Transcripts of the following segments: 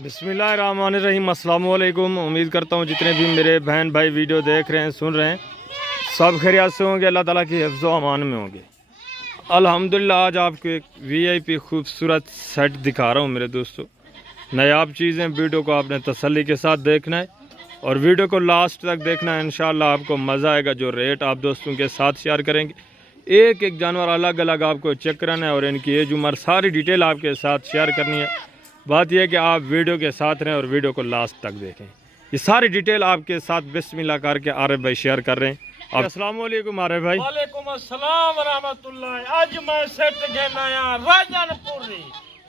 बिस्मिल्लाहिर्रहमानिर्रहीम। अस्सलाम वालेकुम। उम्मीद करता हूँ जितने भी मेरे बहन भाई वीडियो देख रहे हैं सुन रहे हैं सब खैरियत से होंगे, अल्लाह ताला की हिफ्ज़ व अमान में होंगे। अल्हम्दुलिल्लाह आज आपको एक वीआईपी खूबसूरत सेट दिखा रहा हूँ मेरे दोस्तों। नायाब चीज़ें, वीडियो को आपने तसल्ली के साथ देखना है और वीडियो को लास्ट तक देखना है। इंशाअल्लाह आपको मज़ा आएगा। जो रेट आप दोस्तों के साथ शेयर करेंगे, एक एक जानवर अलग अलग आपको चेक कराना है और इनकी एज उम्र सारी डिटेल आपके साथ शेयर करनी है। बात यह है कि आप वीडियो के साथ रहें और वीडियो को लास्ट तक देखें। ये सारी डिटेल आपके साथ बिस्मिल्लाह करके आरिफ भाई शेयर कर रहे हैं। अस्सलाम वालेकुम आरिफ भाई। वालेकुम अस्सलाम व रहमतुल्लाह। आज मैं सेट घेनाया राजनपुरी,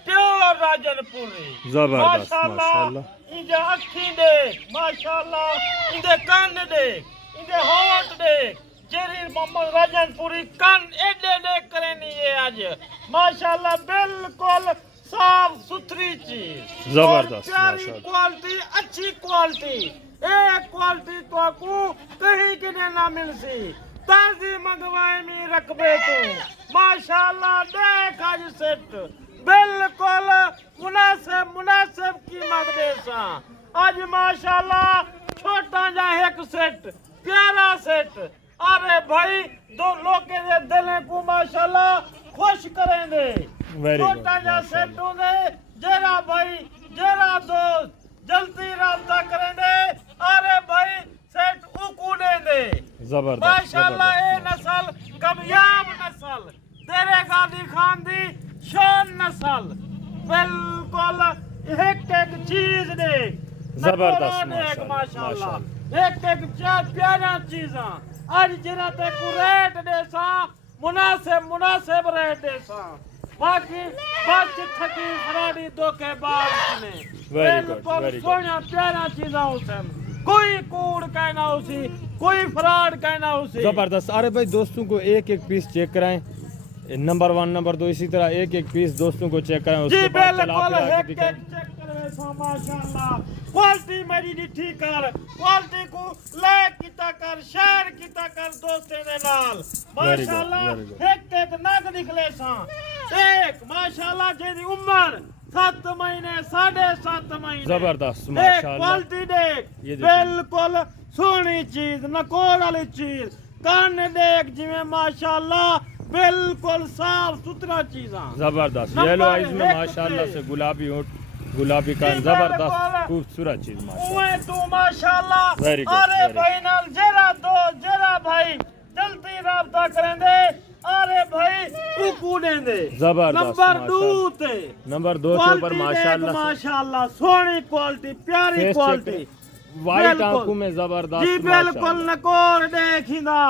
प्योर राजनपुरी। जबरदस्त माशाल्लाह। इंदे अखी देख, माशाल्लाह। इंदे कान देख, इंदे होंठ देख। जेरी मोहम्मद राजनपुरी कान एडे देख करेनी है आज। माशाल्लाह बिल्कुल साफ सुथरी चीज, जबरदस्त, प्यारी क्वालिटी, अच्छी क्वालिटी। एक क्वालिटी तो आपको कहीं के ना मिल सी। ताजी मंगवाए में रखबे तो माशाल्लाह। देख आज सेट बिल्कुल मुनासिब कीमत दे सा आज माशाल्लाह। छोटा जा एक सेट, प्यारा सेट। अरे भाई दो लोग के दिल को माशाल्लाह खुश करेंगे। छोटा जा सेट होंगे। जरा भाई जरा दोस्त जल्दी राब्ता करेंगे। अरे भाई सेट उकू देंगे। जबरदस्त माशाल्लाह। ये नस्ल कामयाब नस्ल, तेरे गादी खान दी शान नस्ल। बिल्कुल एक एक चीज दे जबरदस्त माशाल्लाह। एक प्यारा चीजा आज जिना ते रेट दे सा मुनासिब रेट दे सा। बाकी बात थकी फराडी धोखेबाज ने बिल्कुल सोना प्यारा चीजा उसे कोई कूड़ कहना उसी, कोई फ्रॉड कहना उसी। जबरदस्त। अरे भाई दोस्तों को एक एक पीस चेक कराएं, नंबर 1 नंबर 2 इसी तरह एक एक पीस दोस्तों को चेक कराएं। उसके बाद चला के दिखाएं। माशाल्लाह क्वालिटी मेरी डिठी कर, क्वालिटी को लाइक कीता कर, शेयर कीता कर दोस्तें दे नाल। माशाल्लाह एक नग निकले सा। एक माशाल्लाह जेदी उम्र 7 महीने 7.5 महीने। जबरदस्त माशाल्लाह। क्वालिटी देख बिल्कुल सोहनी चीज, नकोर वाली चीज। कान देख जिਵੇਂ माशाल्लाह बिल्कुल साफ सुथरा चीजा। जबरदस्त। येलो आइज में माशाल्लाह से गुलाबी होंठ, गुलाबी कान, जबरदस्त खूबसूरत चीज माशाल्लाह। माशाल्लाह। Very good. अरे भाई नाल जरा भाई जल्दी राब्ता करेंगे। अरे भाई उकू देंगे। जबरदस्त। नंबर 2 के ऊपर माशाल्लाह सोहनी क्वालिटी, प्यारी क्वालिटी। वाइट आंखों में जबरदस्त जी बिल्कुल नकोर देखिंदा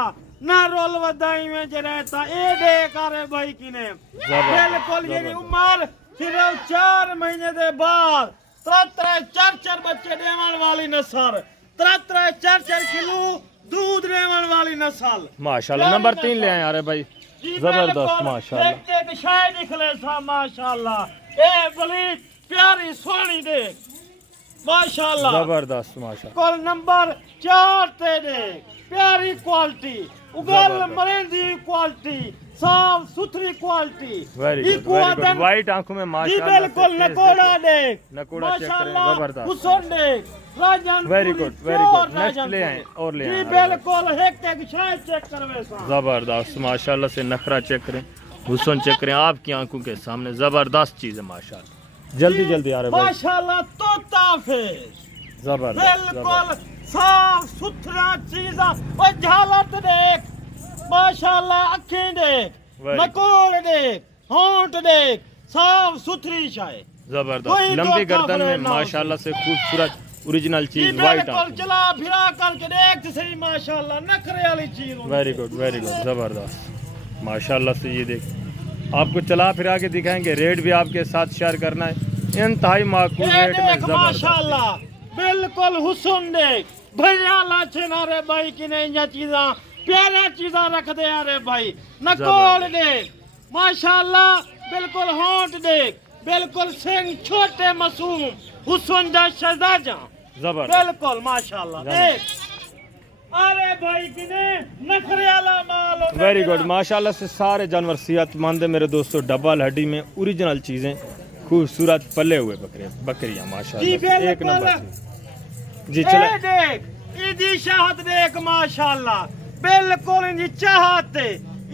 ना रोल वदाई में जे रहता ए देख। अरे भाई किने बिल्कुल ये उम्र सिर्फ 4 महीने दे बाद 3-4 बच्चे देवन वाली नस्ल, 3-4 किलो दूध देवन वाली नस्ल माशाल्लाह। नंबर 3 ले आए अरे भाई जबरदस्त माशाल्लाह। एक शायद निकले सा माशाल्लाह। ए बड़ी प्यारी सोहनी देख माशाल्लाह। जबरदस्त माशाल्लाह। कल नंबर 4 ते देख प्यारी क्वालिटी, उगल मरेंदी क्वालिटी, साफ सुथरी क्वालिटी। Very good. वाइट आंखों में माशाल्लाह। बिल्कुल नकोड़ा देख, नकोड़ा चेक करें। जबरदस्त। हुसन देख राजन। वेरी गुड नेक्स्ट ले आए और ले आए। बिल्कुल एक शायद चेक करवे सा। जबरदस्त माशाल्लाह से नखरा चेक करें, हुसन चेक करें आपकी आंखों के सामने। जबरदस्त चीज है माशाल्लाह। जल्दी आ रहे भाई माशाल्लाह। तोता फेस जबरदस्त बिल्कुल साफ सुथरा चीज। और झालत देख माशाल्लाह। अखी देख, नकोर देख, होंठ देख, साफ सुथरी शाय। जबरदस्त। लंबी गर्दन में माशाल्लाह से खूबसूरत ओरिजिनल चीज वाइट आंखों। चला फिरा करके देख तो सही माशाल्लाह नखरे वाली चीज। वेरी गुड जबरदस्त माशाल्लाह से। ये देख आपको चला फिरा के दिखाएंगे। रेट भी आपके साथ शेयर करना है इंतहाई माकूल रेट में। माशाल्लाह बिल्कुल हुसन देख भैया लाचे ना रे भाई की नहीं चीजा प्यारा चीजा रख दे। अरे भाई नकोल देख माशाल्लाह। बिल्कुल होंठ देख, बिल्कुल सिंह छोटे मासूम हुसन जा शहजादा। जबरदस्त बिल्कुल माशाल्लाह देख। अरे भाई किने नखरे वाला माल। वेरी गुड माशाल्लाह से। सारे जानवर सेहतमंद है मेरे दोस्तों। डबल हड्डी में ओरिजिनल चीजें खूबसूरत पले हुए बकरियां जी माशाल्लाह एक बिल्कुल। नंबर से। जी चले ए देख इदी चाहत देख माशाल्लाह बिल्कुल इदी चाहत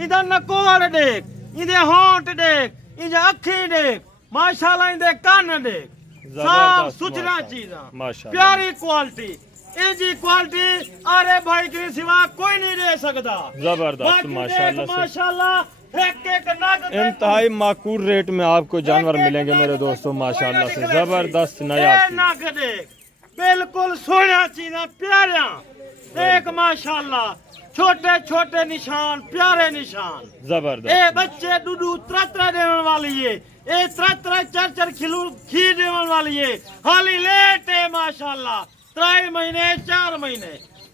इदा नकोर देख इदे होंठ देख इदे अखी देख माशाल्लाह इदे कान देख साफ जबरदस्त सुथरा माशाल्लाह, चीज़ा माशाल्लाह। प्यारी क्वालिटी इजी क्वालिटी अरे भाई के सिवा कोई नहीं दे सकता जबरदस्त बाकी माशाल्लाह देख से। माशाल्लाह एक नग देख इंतहाई माकूल रेट में आपको जानवर एक मिलेंगे नग मेरे देख, दोस्तों कोई माशाल्लाह ना से निकले जबरदस्त सी। नया ए नग देख बिल्कुल सोना चीज़ा प्यारा देख माशाल्लाह छोटे छोटे निशान प्यारे निशान जबरदस्त ए बच्चे दूधू त्रत्र देने वाली है ए त्रत्र चर चर खीर देने वाली है हाली लेट है माशाल्लाह 3 महीने 4 महीने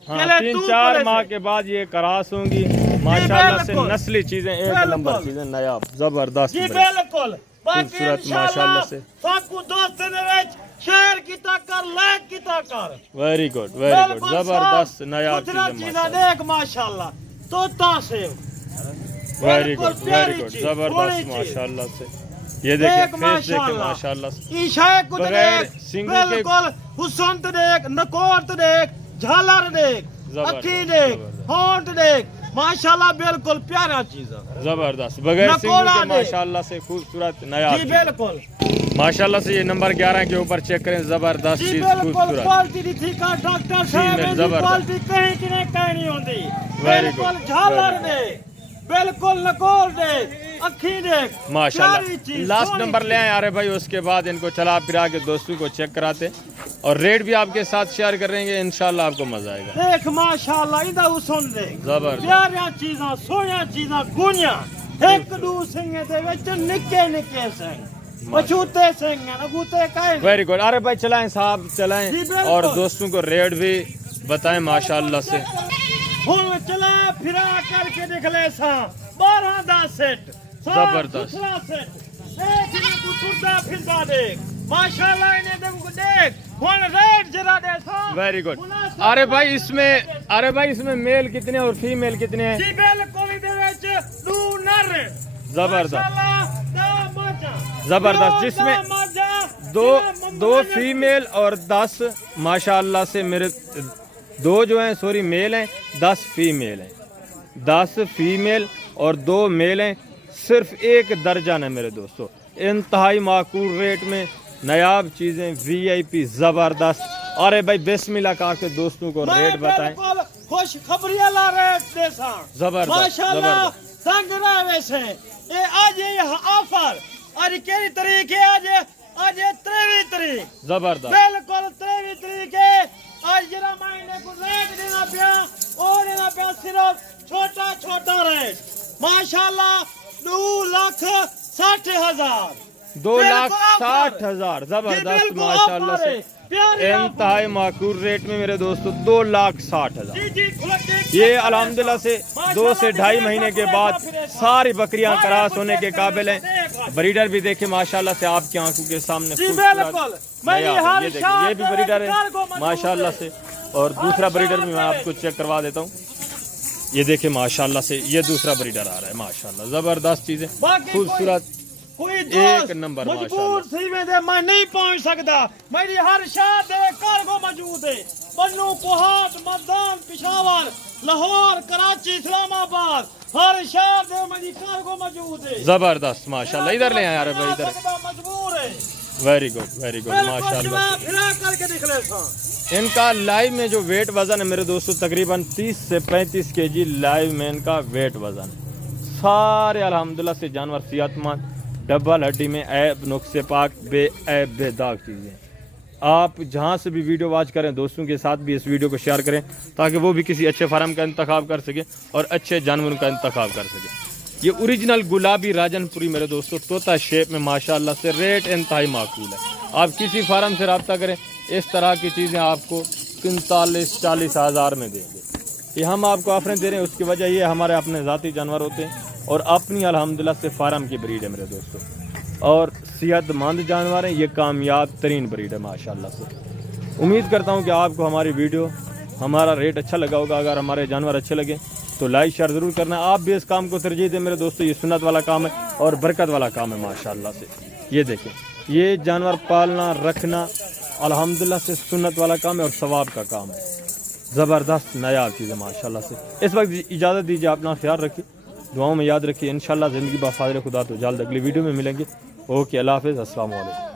हाँ, पहले 3-4 पहले माह से। के बाद ये करास होंगी माशाल्लाह से। बिल्कुल। नस्ली चीजें एक बिल्कुल। नंबर चीजें नया जबरदस्त जी बड़ी। बिल्कुल बाकी खूबसूरत इंशाल्लाह माशाल्लाह से। सबको दोस्त ने विच शेयर कीता कर लाइक कीता कर वेरी गुड वेरी गुड बिल्कुल जबरदस्त साफ नया सुथरा चीजें चीज़ा माशाल्लाह देख माशाल्लाह तोता से वेरी बिल्कुल गुड प्यारी वेरी गुड चीज़, जबरदस्त सोनी चीज़। माशाल्लाह से। ये देख देखिए फेस देखिए माशाल्लाह। माशाल्लाह से। ईशाए कुछ बगैर देख सिंगों के- बिल्कुल हुसनत देख नकोरत देख झालर देख जबरदस्त, अखी देख जबरदस्त। होंठ देख माशाल्लाह बिल्कुल प्यारा चीज है जबरदस्त बगैर सिंगों नकोड़ा के देख। माशाल्लाह से खूबसूरत नया जी चीज़। बिल्कुल माशाल्लाह से ये नंबर 11 के ऊपर चेक करें जबरदस्त जी चीज बिल्कुल खूबसूरत क्वालिटी दी थी का डॉक्टर साहब मैं जी जबरदस्त। क्वालिटी कहीं की नहीं होती Very बिल्कुल good, झालर very देख बिल्कुल नकोर देख अखी देख प्यारी माशाल्लाह चीज, लास्ट सोनी नंबर ले आए यार भाई उसके बाद इनको चला फिरा के दोस्तों को चेक कराते और रेट भी आपके साथ शेयर करेंगे इंशाल्लाह आपको मजा आएगा देख माशाल्लाह इदा हुसन देख जबरदस्त प्यारियां चीज़ां सोहणियां चीज़ां गुनियां एक दू सिंह दे विच निक्के निक्के सिंह पछूते सिंह अगूते काहे वेरी गुड अरे भाई चलाएं साहब चलाएं जी, बिल्कुल। और दोस्तों को रेट भी बताएं माशाल्लाह से। हुन चला फिरा करके दिख ले सा 12 दा सेट जबरदस्त। सेट देख इन्हें तू टुरदा फिरदा देख माशाल्लाह इन्हें देख हुन रेट जरा दे सा वेरी गुड अरे भाई इसमें मेल कितने और फीमेल कितने हैं जी बिल्कुल इहदे विच दू नर जबरदस्त माशाल्लाह दा मजा जबरदस्त जिसमें दो फीमेल और 10 माशाल्लाह से मेरे दो जो हैं सॉरी मेल हैं 10 फीमेल हैं 10 फीमेल और 2 मेल हैं सिर्फ एक दर्जन है मेरे दोस्तों इंतहाई माकूल रेट में नायाब चीज़ें वीआईपी जबरदस्त। अरे भाई बिस्मिल्लाह का के दोस्तों को रेट बताएं खुश खबरिया ला रेट दे सा जबरदस्त, माशाल्लाह संग रहे से ये आज ये ऑफर आज केरी तारीख है आज 23 तारीख जबरदस्त बिल्कुल 23 तारीख है आज जरा महीने को रेट देना पिया और देना पिया सिर्फ छोटा छोटा रेट माशाल्लाह 2,60,000 2,60,000 जबरदस्त माशाल्लाह से इंतहाई माकूल रेट में मेरे दोस्तों 2,60,000 ये अल्हम्दुलिल्लाह से 2 से 2.5 महीने के बाद सारी बकरियां करास होने के काबिल हैं। ब्रीडर भी देखे माशाल्लाह से आपकी आंखों के सामने खूबसूरत नया है। ये देखिए ये भी ब्रीडर है माशाल्लाह से और दूसरा ब्रीडर भी मैं आपको चेक करवा देता हूँ। ये देखिए माशाल्लाह से ये दूसरा ब्रीडर आ रहा है माशाल्लाह जबरदस्त चीजें खूबसूरत कोई एक नंबर मजबूर थी में दे मैं नहीं पहुंच सकता मेरी हर शाद दे कार्गो मौजूद है बन्नू कोहाट मर्दान पिशावर लाहौर कराची इस्लामाबाद हर शाद दे मेरी कार्गो मौजूद है जबरदस्त माशाल्लाह इधर ले आए यार भाई इधर मजबूर है वेरी गुड माशाल्लाह फिरा करके निकले सा इनका लाइव में जो वेट वजन है मेरे दोस्तों तकरीबन 30 से 35 केजी लाइव में इनका वेट वजन है। सारे अल्हम्दुलिल्लाह से जानवर सेहतमंद डबल हड्डी में ऐब नुक्से पाक बेऐब बेदाग चीज़ें। आप जहां से भी वीडियो वॉच करें दोस्तों के साथ भी इस वीडियो को शेयर करें ताकि वो भी किसी अच्छे फार्म का इंतखाब कर सके और अच्छे जानवरों का इंतखाब कर सके। ये ओरिजिनल गुलाबी राजनपुरी मेरे दोस्तों तोता शेप में माशाल्लाह से रेट इंतहाई माकूल है। आप किसी फार्म से रब्ता करें इस तरह की चीज़ें आपको 45-40 हज़ार में देंगे। ये हम आपको ऑफरें दे रहे हैं उसकी वजह ये हमारे अपने ज़ाती जानवर होते हैं और अपनी अल्हम्दुलिल्लाह से फार्म की ब्रीड है मेरे दोस्तों और सेहतमंद जानवर हैं। ये कामयाब तरीन ब्रीड है माशाल्लाह से। उम्मीद करता हूँ कि आपको हमारी वीडियो हमारा रेट अच्छा लगा होगा। अगर हमारे जानवर अच्छे लगे तो लाइक शेयर ज़रूर करना। आप भी इस काम को तरजीह दें मेरे दोस्तों। ये सुन्नत वाला काम है और बरकत वाला काम है माशाल्लाह से। ये देखें یہ جانور پالنا رکھنا الحمدللہ سے سنت والا کام ہے اور ثواب کا کام ہے، زبردست نایاب چیز ہے ماشاءاللہ سے۔ اس وقت اجازت دیجیے، اپنا خیال رکھیے، دعاؤں میں یاد رکھیے، انشاءاللہ زندگی بفاضل خدا تو جلد اگلی ویڈیو میں ملیں گے۔ اوکے، اللہ حافظ، السلام علیکم۔